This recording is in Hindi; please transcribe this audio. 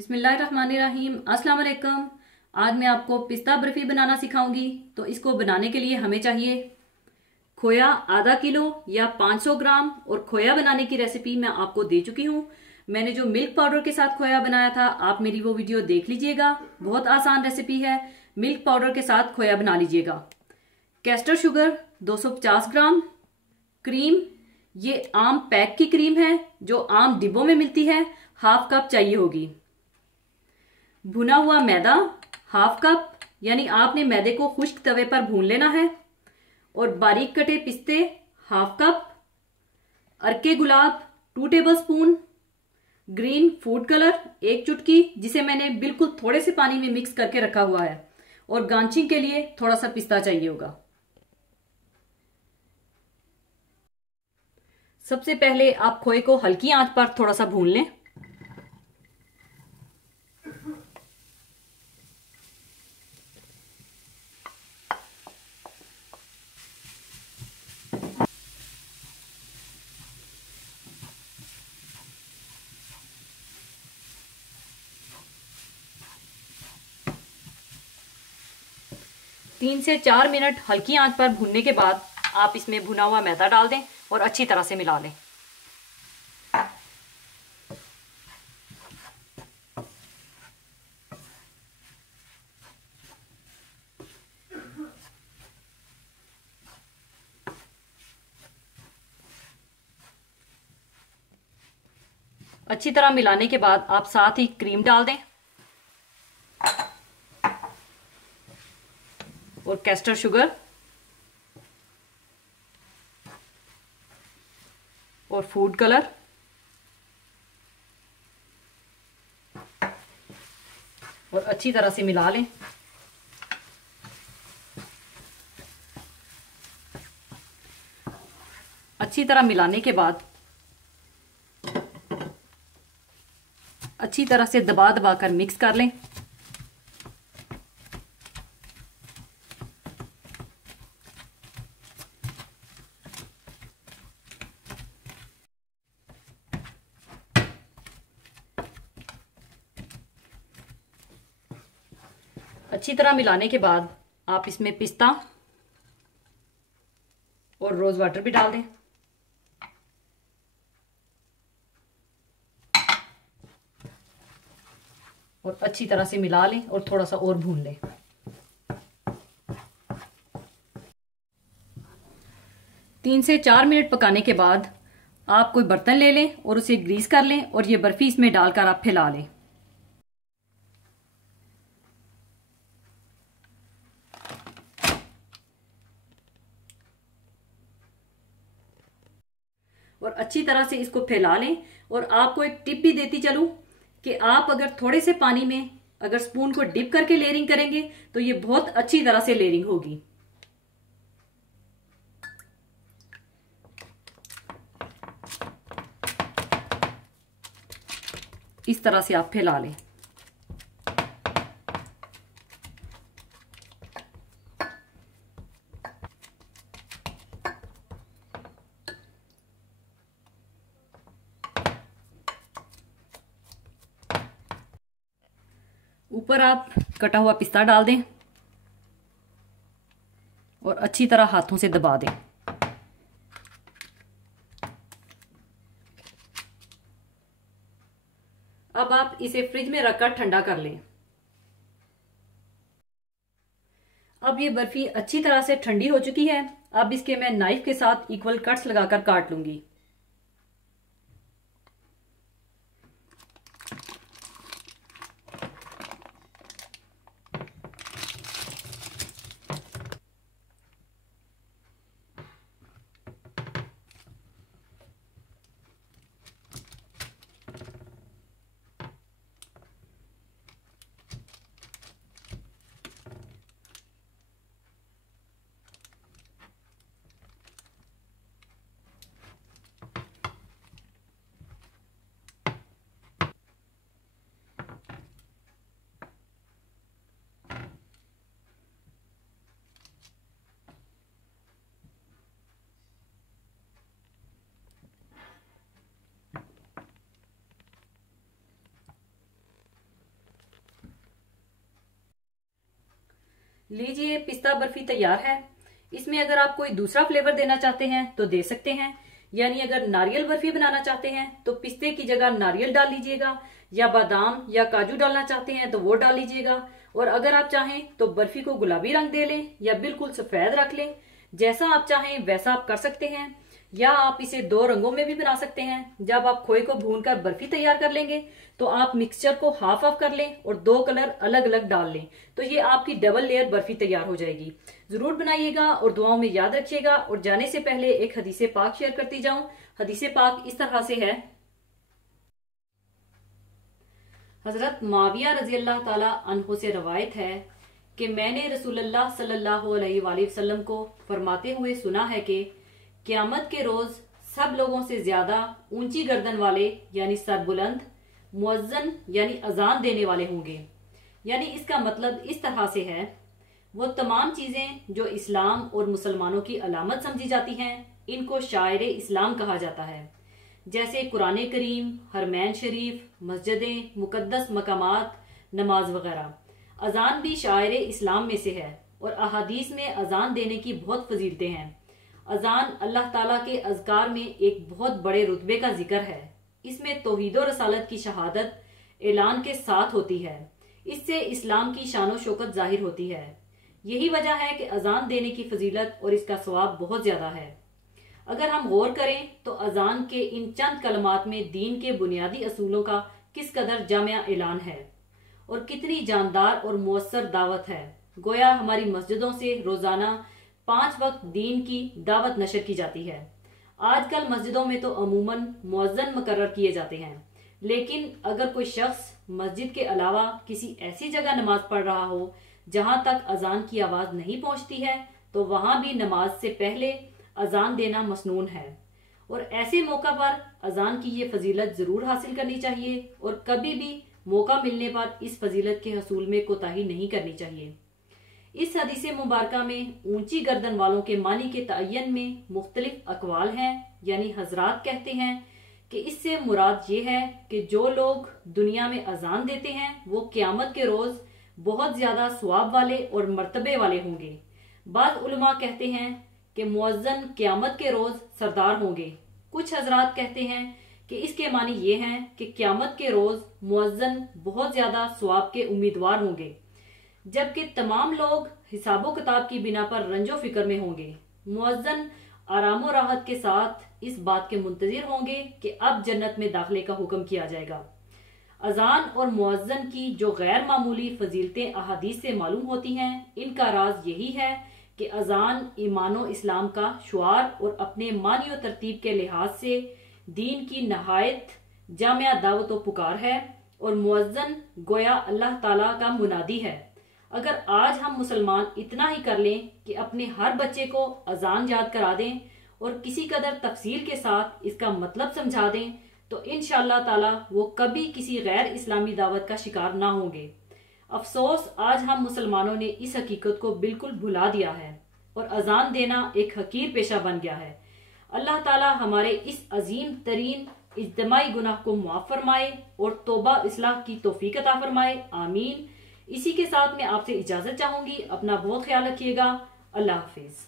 बिस्मिल्लाहिर्रहमानिर्रहीम। अस्सलाम वालेकुम। आज मैं आपको पिस्ता बर्फी बनाना सिखाऊंगी। तो इसको बनाने के लिए हमें चाहिए खोया आधा किलो या 500 ग्राम। और खोया बनाने की रेसिपी मैं आपको दे चुकी हूँ। मैंने जो मिल्क पाउडर के साथ खोया बनाया था, आप मेरी वो वीडियो देख लीजिएगा। बहुत आसान रेसिपी है। मिल्क पाउडर के साथ खोया बना लीजिएगा। कैस्टर शुगर 250 ग्राम। क्रीम, ये आम पैक की क्रीम है जो आम डिब्बों में मिलती है, हाफ कप चाहिए होगी। भुना हुआ मैदा हाफ कप, यानी आपने मैदे को खुश्क तवे पर भून लेना है। और बारीक कटे पिस्ते हाफ कप। अरके गुलाब 2 टेबलस्पून। ग्रीन फूड कलर 1 चुटकी, जिसे मैंने बिल्कुल थोड़े से पानी में मिक्स करके रखा हुआ है। और गांचिंग के लिए थोड़ा सा पिस्ता चाहिए होगा। सबसे पहले आप खोए को हल्की आंच पर थोड़ा सा भून लें। तीन से 4 मिनट हल्की आंच पर भूनने के बाद आप इसमें भुना हुआ मैदा डाल दें और अच्छी तरह से मिला लें। अच्छी तरह मिलाने के बाद आप साथ ही क्रीम डाल दें और कैस्टर शुगर और फूड कलर और अच्छी तरह से मिला लें। अच्छी तरह मिलाने के बाद अच्छी तरह से दबा दबा कर मिक्स कर लें। अच्छी तरह मिलाने के बाद आप इसमें पिस्ता और रोज वाटर भी डाल दें। और अच्छी तरह से मिला लें और थोड़ा सा और भून लें। तीन से 4 मिनट पकाने के बाद आप कोई बर्तन ले लें और उसे ग्रीस कर लें और ये बर्फी इसमें डालकर आप फैला लें। और अच्छी तरह से इसको फैला लें। और आपको एक टिप भी देती चलूं कि आप अगर थोड़े से पानी में अगर स्पून को डिप करके लेयरिंग करेंगे तो ये बहुत अच्छी तरह से लेयरिंग होगी। इस तरह से आप फैला लें। ऊपर आप कटा हुआ पिस्ता डाल दें और अच्छी तरह हाथों से दबा दें। अब आप इसे फ्रिज में रखकर ठंडा कर लें। अब ये बर्फी अच्छी तरह से ठंडी हो चुकी है। अब इसके मैं नाइफ के साथ इक्वल कट्स लगाकर काट लूंगी। लीजिए, पिस्ता बर्फी तैयार है। इसमें अगर आप कोई दूसरा फ्लेवर देना चाहते हैं तो दे सकते हैं, यानी अगर नारियल बर्फी बनाना चाहते हैं तो पिस्ते की जगह नारियल डाल लीजिएगा, या बादाम या काजू डालना चाहते हैं तो वो डाल लीजिएगा। और अगर आप चाहें तो बर्फी को गुलाबी रंग दे लें या बिल्कुल सफेद रख लें, जैसा आप चाहें वैसा आप कर सकते हैं। या आप इसे 2 रंगों में भी बना सकते हैं। जब आप खोए को भूनकर बर्फी तैयार कर लेंगे तो आप मिक्सचर को हाफ ऑफ कर लें और 2 कलर अलग अलग डाल लें, तो ये आपकी डबल लेयर बर्फी तैयार हो जाएगी। जरूर बनाइएगा और दुआओं में याद रखिएगा। और जाने से पहले एक हदीसे पाक शेयर करती जाऊं। हदीसे पाक इस तरह से है, हजरत माविया रजी अल्लाह ताला अन्हु से रवायत है कि मैंने रसूलुल्लाह सल्लल्लाहु अलैहि वसल्लम को फरमाते हुए सुना है कि क़यामत के रोज सब लोगों से ज्यादा ऊंची गर्दन वाले यानी सरबुलंद मुअज्जन यानी अजान देने वाले होंगे। यानी इसका मतलब इस तरह से है, वो तमाम चीजें जो इस्लाम और मुसलमानों की अलामत समझी जाती हैं, इनको शायर इस्लाम कहा जाता है। जैसे कुरान करीम, हरमैन शरीफ, मस्जिदें, मुकद्दस मकामात, नमाज वगैरह। अजान भी शायर इस्लाम में से है और अहादीस में अजान देने की बहुत फजीलतें हैं। अजान अल्लाह ताला के अज़कार में एक बहुत बड़े रुतबे का जिक्र है। इसमें तौहीद और रसालत की शहादत ऐलान के साथ होती है। इससे इस्लाम की शान व शौकत जाहिर होती है। यही वजह है कि अजान देने की फजीलत और इसका सवाब बहुत ज्यादा है। अगर हम गौर करें तो अजान के इन चंद कलमात में दीन के बुनियादी असूलों का किस कदर जामिया ऐलान है और कितनी जानदार और मुअस्सर दावत है। गोया हमारी मस्जिदों से रोजाना 5 वक्त दीन की दावत नशर की जाती है। आजकल मस्जिदों में तो अमूमन मुअज्जन मुकर्रर किए जाते हैं, लेकिन अगर कोई शख्स मस्जिद के अलावा किसी ऐसी जगह नमाज पढ़ रहा हो जहां तक अजान की आवाज नहीं पहुंचती है, तो वहां भी नमाज से पहले अजान देना मसनून है। और ऐसे मौका पर अजान की ये फजीलत जरूर हासिल करनी चाहिए और कभी भी मौका मिलने पर इस फजीलत के हसूल में कोताही नहीं करनी चाहिए। इस हदीस मुबारका में ऊंची गर्दन वालों के मानी के तयन में मुख्तलिफ अकवाल हैं। यानी हजरात कहते हैं कि इससे मुराद ये है कि जो लोग दुनिया में अजान देते हैं वो क़यामत के रोज बहुत ज्यादा सवाब वाले और मर्तबे वाले होंगे। बाद उलमा कहते हैं कि मुअज्जन क़यामत के रोज सरदार होंगे। कुछ हजरात कहते हैं कि इसके मानी ये हैं कि क़यामत के रोज मुअज्जन बहुत ज्यादा सवाब के उम्मीदवार होंगे, जबकि तमाम लोग हिसाबो किताब की बिना पर रंजो फिक्र में होंगे। मुअज्जन आराम और राहत के साथ इस बात के मुंतजिर होंगे कि अब जन्नत में दाखिले का हुक्म किया जाएगा। अजान और मुअज्जन की जो गैर मामूली फजीलतें अहादीस से मालूम होती हैं, इनका राज यही है कि अजान ईमानो इस्लाम का शुआर और अपने मानी और तरतीब के लिहाज से दीन की नहायत जामिया दावत व पुकार है और मुअज्जन गोया अल्लाह ताला का मुनादी है। अगर आज हम मुसलमान इतना ही कर लें कि अपने हर बच्चे को अजान याद करा दें और किसी कदर तफसील के साथ इसका मतलब समझा दें, तो इंशाअल्लाह ताला वो कभी किसी गैर इस्लामी दावत का शिकार ना होंगे। अफसोस आज हम मुसलमानों ने इस हकीकत को बिल्कुल भुला दिया है और अजान देना एक हकीर पेशा बन गया है। अल्लाह ताला हमारे इस अजीम तरीन इज्तिमाई गुनाह को मुआफ फरमाए और तौबा इस्लाह की तौफीक अता फरमाए। आमीन। इसी के साथ मैं आपसे इजाजत चाहूंगी। अपना बहुत ख्याल रखिएगा। अल्लाह हाफिज।